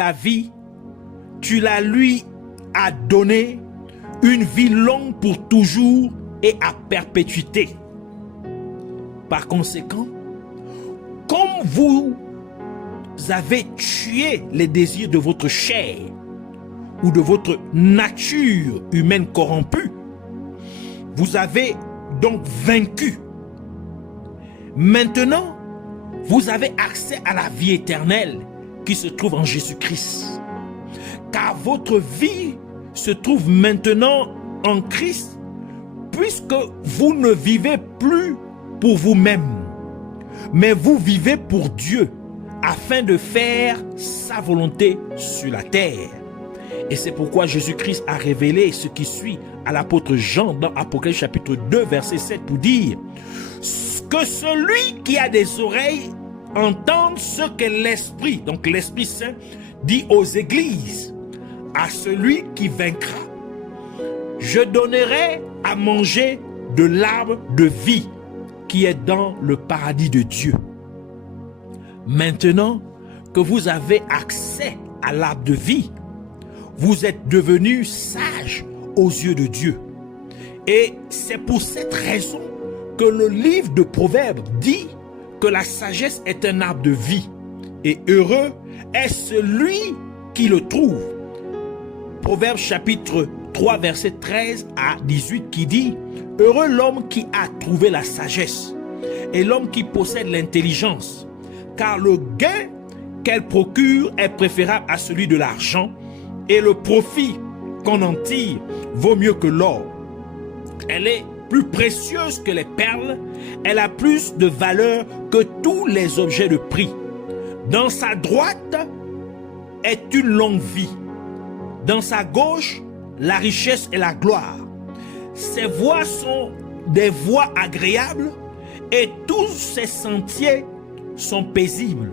la vie, tu la lui as donnée, une vie longue pour toujours et à perpétuité. Par conséquent, comme vous avez tué les désirs de votre chair ou de votre nature humaine corrompue, vous avez donc vaincu. Maintenant, vous avez accès à la vie éternelle qui se trouve en Jésus-Christ. Car votre vie se trouve maintenant en Christ, puisque vous ne vivez plus pour vous-même, mais vous vivez pour Dieu, afin de faire sa volonté sur la terre. Et c'est pourquoi Jésus-Christ a révélé ce qui suit à l'apôtre Jean dans Apocalypse chapitre 2 verset 7 pour dire que celui qui a des oreilles entende ce que l'Esprit, donc l'Esprit Saint, dit aux églises. À celui qui vaincra, je donnerai à manger de l'arbre de vie qui est dans le paradis de Dieu. Maintenant que vous avez accès à l'arbre de vie, vous êtes devenus sages aux yeux de Dieu. Et c'est pour cette raison que le livre de Proverbes dit que la sagesse est un arbre de vie. Et heureux est celui qui le trouve. Proverbes chapitre 3 verset 13 à 18 qui dit « Heureux l'homme qui a trouvé la sagesse et l'homme qui possède l'intelligence, car le gain qu'elle procure est préférable à celui de l'argent et le profit qu'on en tire vaut mieux que l'or. Elle est plus précieuse que les perles, elle a plus de valeur que tous les objets de prix. Dans sa droite est une longue vie. Dans sa gauche, la richesse et la gloire. Ses voies sont des voies agréables et tous ses sentiers sont paisibles.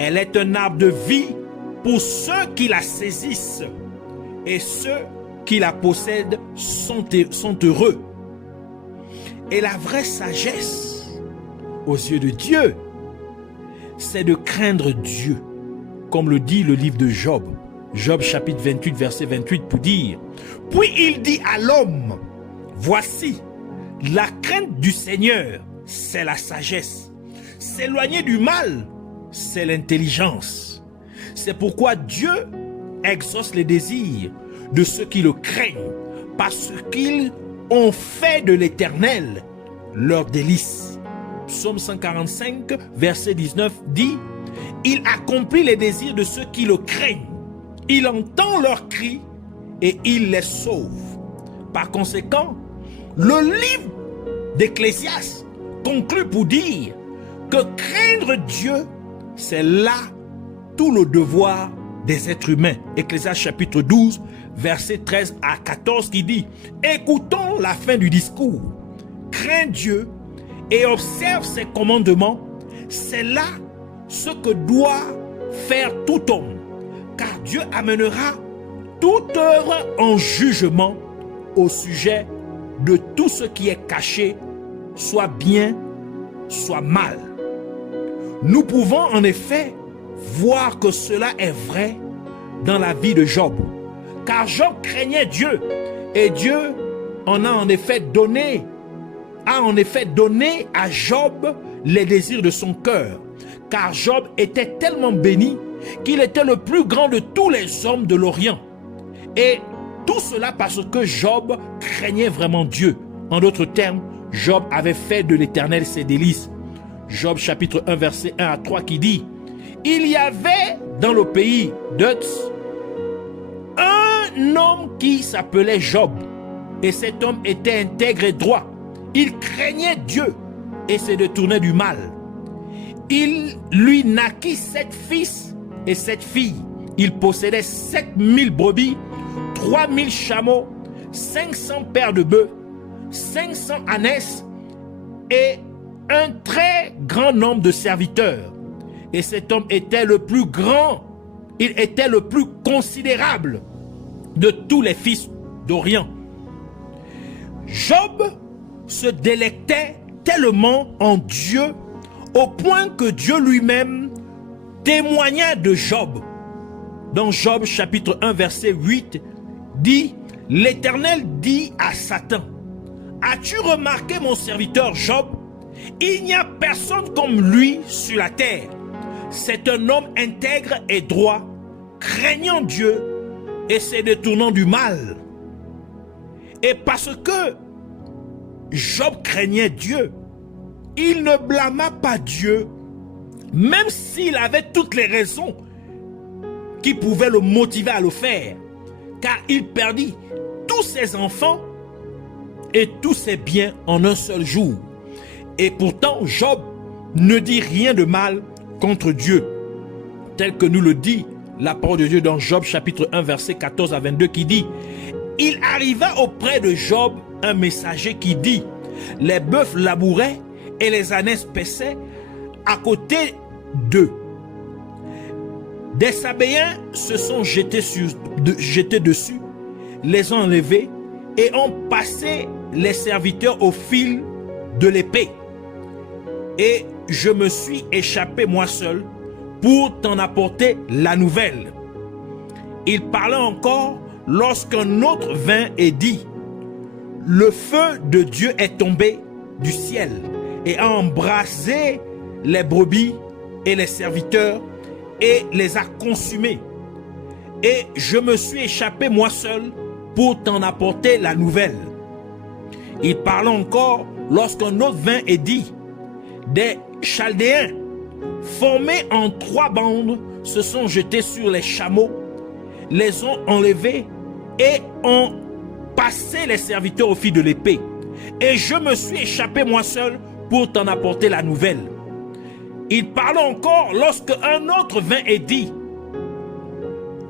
Elle est un arbre de vie pour ceux qui la saisissent et ceux qui la possèdent sont heureux. Et la vraie sagesse aux yeux de Dieu, c'est de craindre Dieu, comme le dit le livre de Job. Job chapitre 28 verset 28 pour dire « Puis il dit à l'homme, voici, la crainte du Seigneur, c'est la sagesse. S'éloigner du mal, c'est l'intelligence. C'est pourquoi Dieu exauce les désirs de ceux qui le craignent, parce qu'ils ont fait de l'Éternel leur délice. » Psaume 145 verset 19 dit « Il accomplit les désirs de ceux qui le craignent. Il entend leurs cris et il les sauve. » Par conséquent, le livre d'Ecclésiaste conclut pour dire que craindre Dieu, c'est là tout le devoir des êtres humains. Ecclésiaste chapitre 12, verset 13 à 14 qui dit « Écoutons la fin du discours. Crains Dieu et observe ses commandements. C'est là ce que doit faire tout homme. Car Dieu amènera toute œuvre en jugement au sujet de tout ce qui est caché, soit bien, soit mal. » Nous pouvons en effet voir que cela est vrai dans la vie de Job. Car Job craignait Dieu et Dieu a en effet donné à Job les désirs de son cœur. Car Job était tellement béni qu'il était le plus grand de tous les hommes de l'Orient. Et tout cela parce que Job craignait vraiment Dieu. En d'autres termes, Job avait fait de l'Éternel ses délices. Job chapitre 1 verset 1 à 3 qui dit « Il y avait dans le pays d'Uz un homme qui s'appelait Job. Et cet homme était intègre et droit. Il craignait Dieu et se détournait du mal. Il lui naquit 7 fils et 7 filles. Il possédait 7000 brebis, 3000 chameaux, 500 paires de bœufs, 500 ânesses et un très grand nombre de serviteurs. Et cet homme était le plus grand, il était le plus considérable de tous les fils d'Orient. Job se délectait tellement en Dieu au point que Dieu lui-même témoigna de Job dans Job chapitre 1 verset 8, dit, l'Éternel dit à Satan, as-tu remarqué mon serviteur Job? Il n'y a personne comme lui sur la terre. C'est un homme intègre et droit, craignant Dieu et se détournant du mal. Et parce que Job craignait Dieu, il ne blâma pas Dieu, même s'il avait toutes les raisons qui pouvaient le motiver à le faire, car il perdit tous ses enfants et tous ses biens en un seul jour. Et pourtant, Job ne dit rien de mal contre Dieu, tel que nous le dit la parole de Dieu dans Job chapitre 1 verset 14 à 22 qui dit, il arriva auprès de Job un messager qui dit, les bœufs labouraient et les ânesses paissaient à côté d'eux. Des Sabéens se sont jetés dessus, les ont enlevés et ont passé les serviteurs au fil de l'épée. Et je me suis échappé moi seul pour t'en apporter la nouvelle. Il parlait encore lorsqu'un autre vint et dit, le feu de Dieu est tombé du ciel et a embrasé les brebis et les serviteurs et les a consumés. Et je me suis échappé moi seul pour t'en apporter la nouvelle. Il parlait encore lorsqu'un autre vint et dit, des Chaldéens formés en 3 bandes se sont jetés sur les chameaux, les ont enlevés et ont passé les serviteurs au fil de l'épée. Et je me suis échappé moi seul pour t'en apporter la nouvelle. Il parlait encore lorsque un autre vint et dit,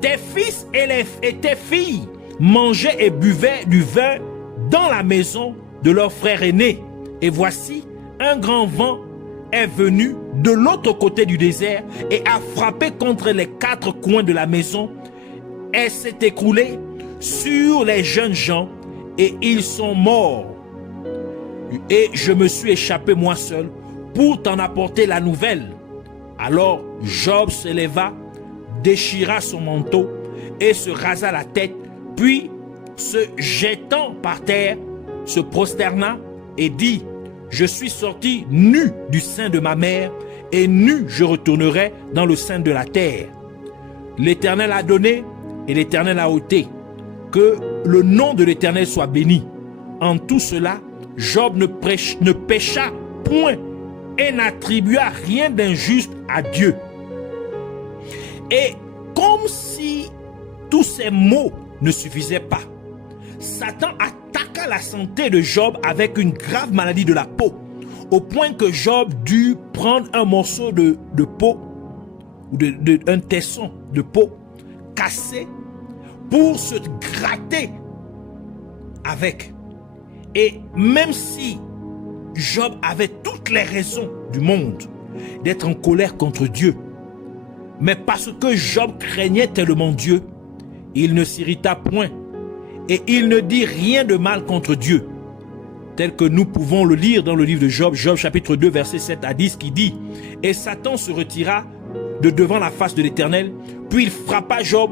tes fils et tes filles mangeaient et buvaient du vin dans la maison de leur frère aîné. Et voici, un grand vent est venu de l'autre côté du désert et a frappé contre les 4 coins de la maison et s'est écroulé sur les jeunes gens et ils sont morts. Et je me suis échappé moi seul pour t'en apporter la nouvelle. Alors Job se leva, déchira son manteau et se rasa la tête, puis se jetant par terre, se prosterna et dit, je suis sorti nu du sein de ma mère et nu je retournerai dans le sein de la terre. L'Éternel a donné et l'Éternel a ôté. Que le nom de l'Éternel soit béni. En tout cela, Job ne pécha point et n'attribua rien d'injuste à Dieu. Et comme si tous ces mots ne suffisaient pas, Satan attaqua la santé de Job avec une grave maladie de la peau, au point que Job dut prendre un morceau de peau, ou un tesson de peau cassé, pour se gratter avec. Et même si Job avait toutes les raisons du monde d'être en colère contre Dieu, mais parce que Job craignait tellement Dieu, il ne s'irrita point et il ne dit rien de mal contre Dieu, tel que nous pouvons le lire dans le livre de Job, Job chapitre 2 verset 7 à 10 qui dit, et Satan se retira de devant la face de l'Éternel, puis il frappa Job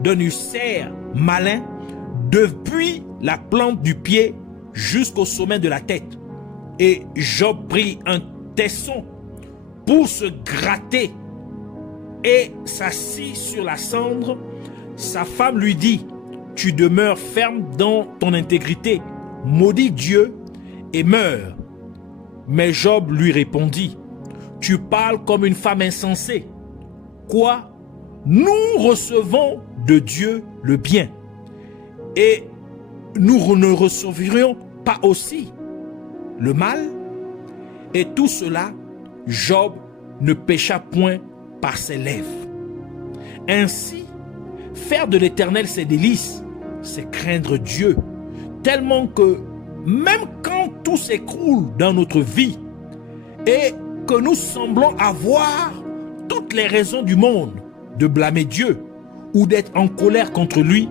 d'un ulcère malin depuis la plante du pied jusqu'au sommet de la tête. Et Job prit un tesson pour se gratter et s'assit sur la cendre. Sa femme lui dit, tu demeures ferme dans ton intégrité, maudis Dieu et meurs. Mais Job lui répondit, tu parles comme une femme insensée. Quoi? Nous recevons de Dieu le bien et nous ne recevrions pas aussi le mal? Et tout cela, Job ne pécha point par ses lèvres. Ainsi, faire de l'Éternel ses délices, c'est craindre Dieu, tellement que même quand tout s'écroule dans notre vie et que nous semblons avoir toutes les raisons du monde de blâmer Dieu ou d'être en colère contre lui,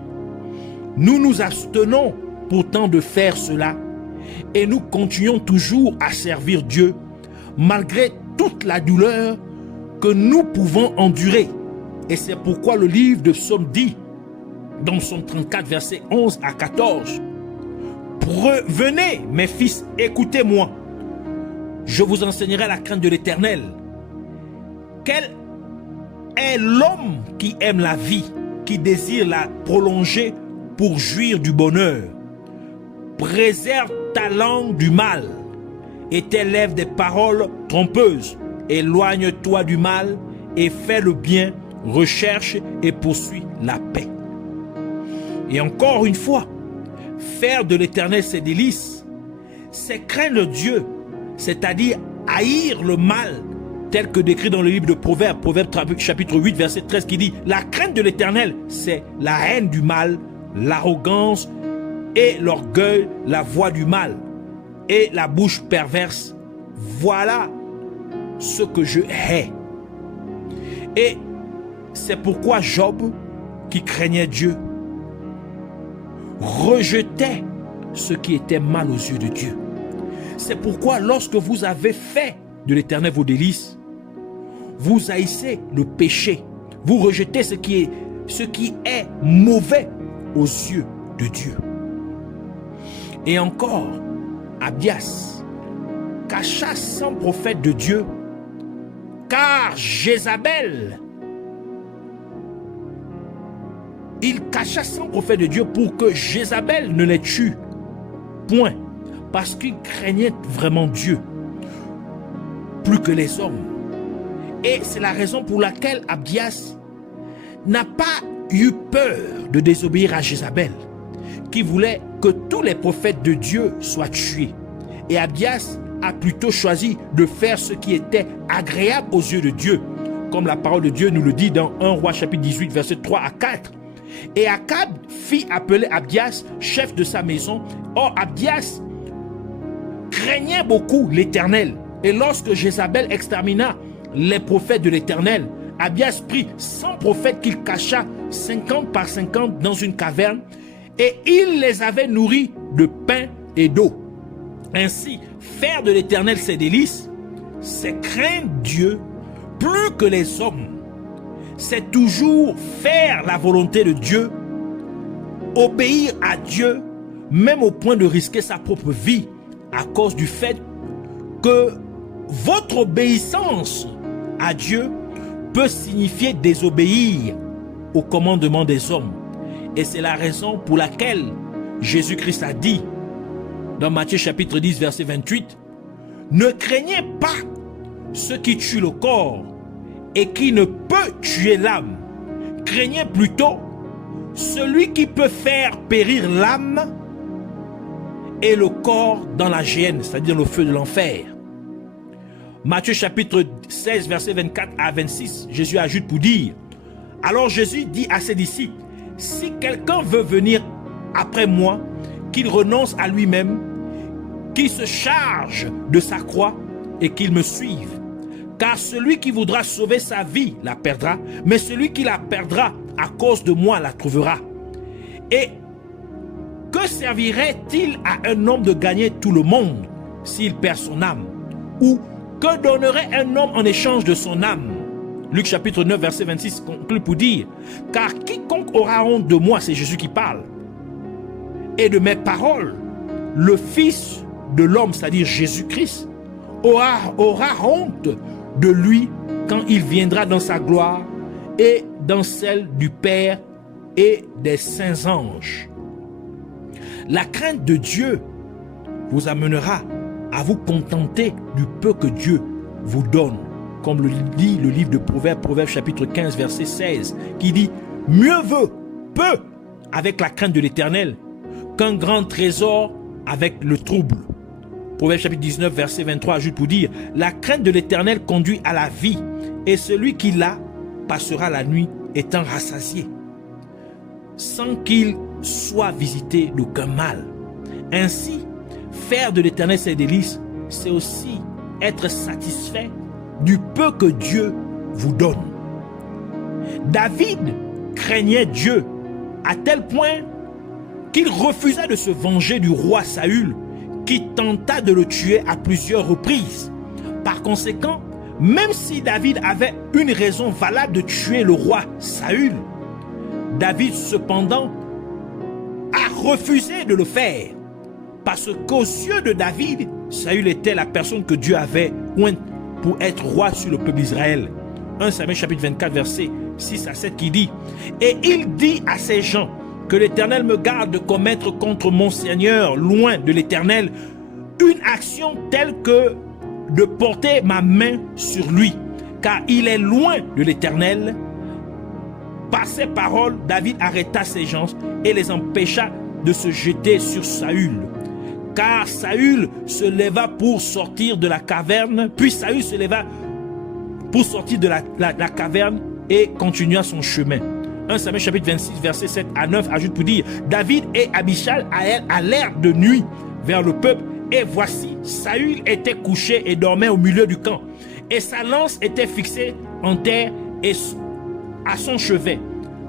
nous nous abstenons pourtant de faire cela et nous continuons toujours à servir Dieu malgré toute la douleur que nous pouvons endurer. Et c'est pourquoi le livre de Psaume dit, dans Psaume 34, versets 11 à 14, « Venez, mes fils, écoutez-moi. Je vous enseignerai la crainte de l'Éternel. Quel est l'homme qui aime la vie, qui désire la prolonger pour jouir du bonheur? Préserve ta langue du mal et tes lèvres des paroles trompeuses. Éloigne-toi du mal et fais le bien, recherche et poursuis la paix. » Et encore une fois, faire de l'Éternel ses délices, c'est craindre Dieu, c'est-à-dire haïr le mal, tel que décrit dans le livre de Proverbes, Proverbes chapitre 8, verset 13, qui dit « La crainte de l'Éternel, c'est la haine du mal, l'arrogance et l'orgueil, la voix du mal et la bouche perverse. Voilà ce que je hais. » Et c'est pourquoi Job, qui craignait Dieu, rejetait ce qui était mal aux yeux de Dieu. C'est pourquoi lorsque vous avez fait de l'Éternel vos délices, vous haïssez le péché, vous rejetez ce qui est mauvais aux yeux de Dieu. Et encore, Abdias cacha 100 prophètes de Dieu, car Jézabel, il cacha 100 prophètes de Dieu pour que Jézabel ne les tue. Point. Parce qu'il craignait vraiment Dieu plus que les hommes. Et c'est la raison pour laquelle Abdias n'a pas eu peur de désobéir à Jézabel, qui voulait que tous les prophètes de Dieu soient tués. Et Abdias a plutôt choisi de faire ce qui était agréable aux yeux de Dieu, comme la parole de Dieu nous le dit dans 1 Roi chapitre 18, versets 3 à 4. Et Akab fit appeler Abdias, chef de sa maison. Or Abdias craignait beaucoup l'Éternel. Et lorsque Jézabel extermina les prophètes de l'Éternel, Abdias prit 100 prophètes qu'il cacha 50 par 50 dans une caverne, et il les avait nourris de pain et d'eau. Ainsi, faire de l'Éternel ses délices, c'est craindre Dieu plus que les hommes. C'est toujours faire la volonté de Dieu, obéir à Dieu, même au point de risquer sa propre vie, à cause du fait que votre obéissance à Dieu peut signifier désobéir au commandement des hommes. Et c'est la raison pour laquelle Jésus-Christ a dit dans Matthieu chapitre 10 verset 28, « Ne craignez pas ce qui tue le corps et qui ne peut tuer l'âme. Craignez plutôt celui qui peut faire périr l'âme et le corps dans la géhenne, c'est-à-dire le feu de l'enfer. » Matthieu chapitre 16 verset 24 à 26, Jésus ajoute pour dire, « Alors Jésus dit à ses disciples, « Si quelqu'un veut venir après moi, qu'il renonce à lui-même, qu'il se charge de sa croix et qu'il me suive. Car celui qui voudra sauver sa vie la perdra, mais celui qui la perdra à cause de moi la trouvera. Et que servirait-il à un homme de gagner tout le monde s'il perd son âme? Ou que donnerait un homme en échange de son âme? » Luc chapitre 9 verset 26 conclut pour dire, « Car quiconque aura honte de moi, c'est Jésus qui parle, et de mes paroles, le Fils de l'homme, c'est-à-dire Jésus-Christ, aura honte de lui quand il viendra dans sa gloire et dans celle du Père et des saints anges. » La crainte de Dieu vous amènera à vous contenter du peu que Dieu vous donne, comme le dit le livre de Proverbes, Proverbes chapitre 15 verset 16, qui dit « Mieux vaut peu avec la crainte de l'Éternel qu'un grand trésor avec le trouble. » Proverbes chapitre 19 verset 23 ajoute pour dire « La crainte de l'Éternel conduit à la vie, et celui qui l'a passera la nuit étant rassasié, sans qu'il soit visité d'aucun mal. » Ainsi, faire de l'Éternel ses délices, c'est aussi être satisfait du peu que Dieu vous donne. David craignait Dieu à tel point qu'il refusa de se venger du roi Saül, qui tenta de le tuer à plusieurs reprises. Par conséquent, Même si David avait une raison valable de tuer le roi Saül, David cependant a refusé de le faire. Parce qu'aux yeux de David, Saül était la personne que Dieu avait ointe pour être roi sur le peuple d'Israël. 1 Samuel chapitre 24 verset 6 à 7 qui dit: et il dit à ces gens, que l'Éternel me garde de commettre contre mon Seigneur, loin de l'Éternel, une action telle que de porter ma main sur lui, car il est loin de l'Éternel. Par ces paroles, David arrêta ces gens et les empêcha de se jeter sur Saül. Car Saül se leva pour sortir de la caverne, puis Saül se leva pour sortir de la caverne et continua son chemin. 1 Samuel chapitre 26 verset 7 à 9 ajoute pour dire: David et Abichai allèrent de nuit vers le peuple, et voici, Saül était couché et dormait au milieu du camp, et sa lance était fixée en terre et à son chevet.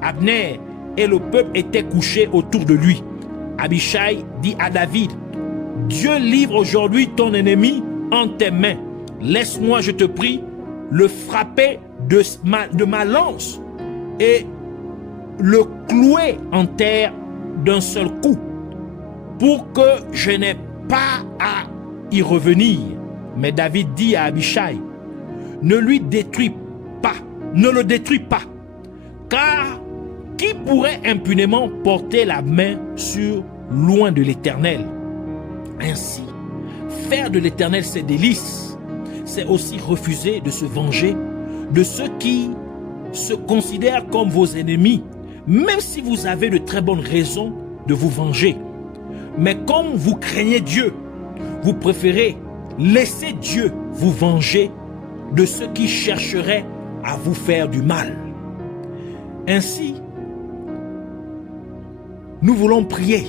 Abner et le peuple étaient couchés autour de lui. Abichai dit à David: Dieu livre aujourd'hui ton ennemi en tes mains. Laisse-moi, je te prie, le frapper de ma lance et le clouer en terre d'un seul coup, pour que je n'ai pas à y revenir. Mais David dit à Abichai: ne le détruis pas, car qui pourrait impunément porter la main sur loin de l'Éternel? Ainsi, faire de l'Éternel ses délices, c'est aussi refuser de se venger de ceux qui se considèrent comme vos ennemis, même si vous avez de très bonnes raisons de vous venger. Mais comme vous craignez Dieu, vous préférez laisser Dieu vous venger de ceux qui chercheraient à vous faire du mal. Ainsi, nous voulons prier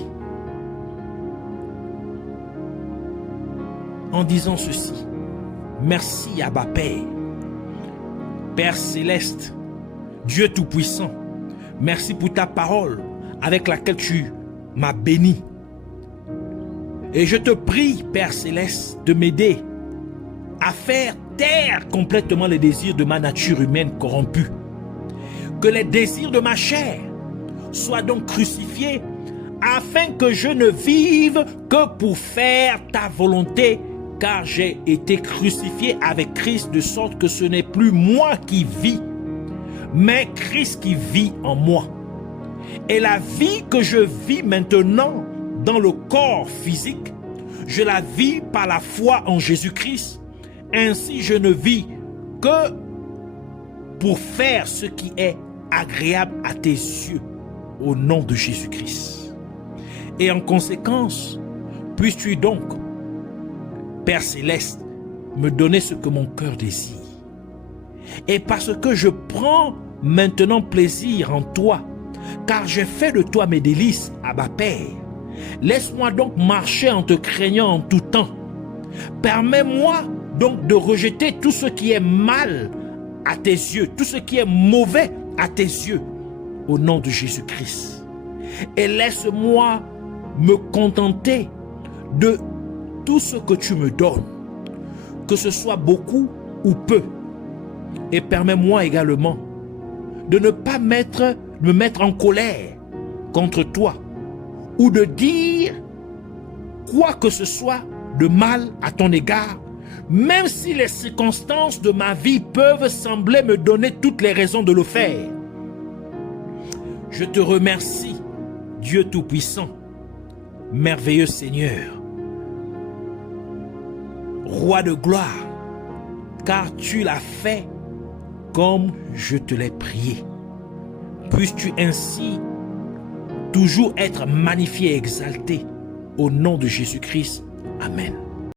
en disant ceci: merci Abba Père, Père céleste, Dieu tout-puissant, merci pour ta parole avec laquelle tu m'as béni. Et je te prie, Père céleste, de m'aider à faire taire complètement les désirs de ma nature humaine corrompue. Que les désirs de ma chair soient donc crucifiés, afin que je ne vive que pour faire ta volonté, car j'ai été crucifié avec Christ, de sorte que ce n'est plus moi qui vis, mais Christ qui vit en moi. Et la vie que je vis maintenant dans le corps physique, je la vis par la foi en Jésus-Christ. Ainsi, je ne vis que pour faire ce qui est agréable à tes yeux, au nom de Jésus-Christ. Et en conséquence, puisses-tu donc, Père céleste, me donner ce que mon cœur désire. Et parce que je prends maintenant plaisir en toi, car j'ai fait de toi mes délices, Abba Père, laisse-moi donc marcher en te craignant en tout temps. Permets-moi donc de rejeter tout ce qui est mal à tes yeux, tout ce qui est mauvais à tes yeux, au nom de Jésus-Christ. Et laisse-moi me contenter de tout ce que tu me donnes, que ce soit beaucoup ou peu. Et permets-moi également de ne pas me mettre en colère contre toi, ou de dire quoi que ce soit de mal à ton égard, même si les circonstances de ma vie peuvent sembler me donner toutes les raisons de le faire. Je te remercie, Dieu Tout-Puissant, merveilleux Seigneur, Roi de gloire, car tu l'as fait comme je te l'ai prié. Puisses-tu ainsi toujours être magnifié et exalté au nom de Jésus-Christ. Amen.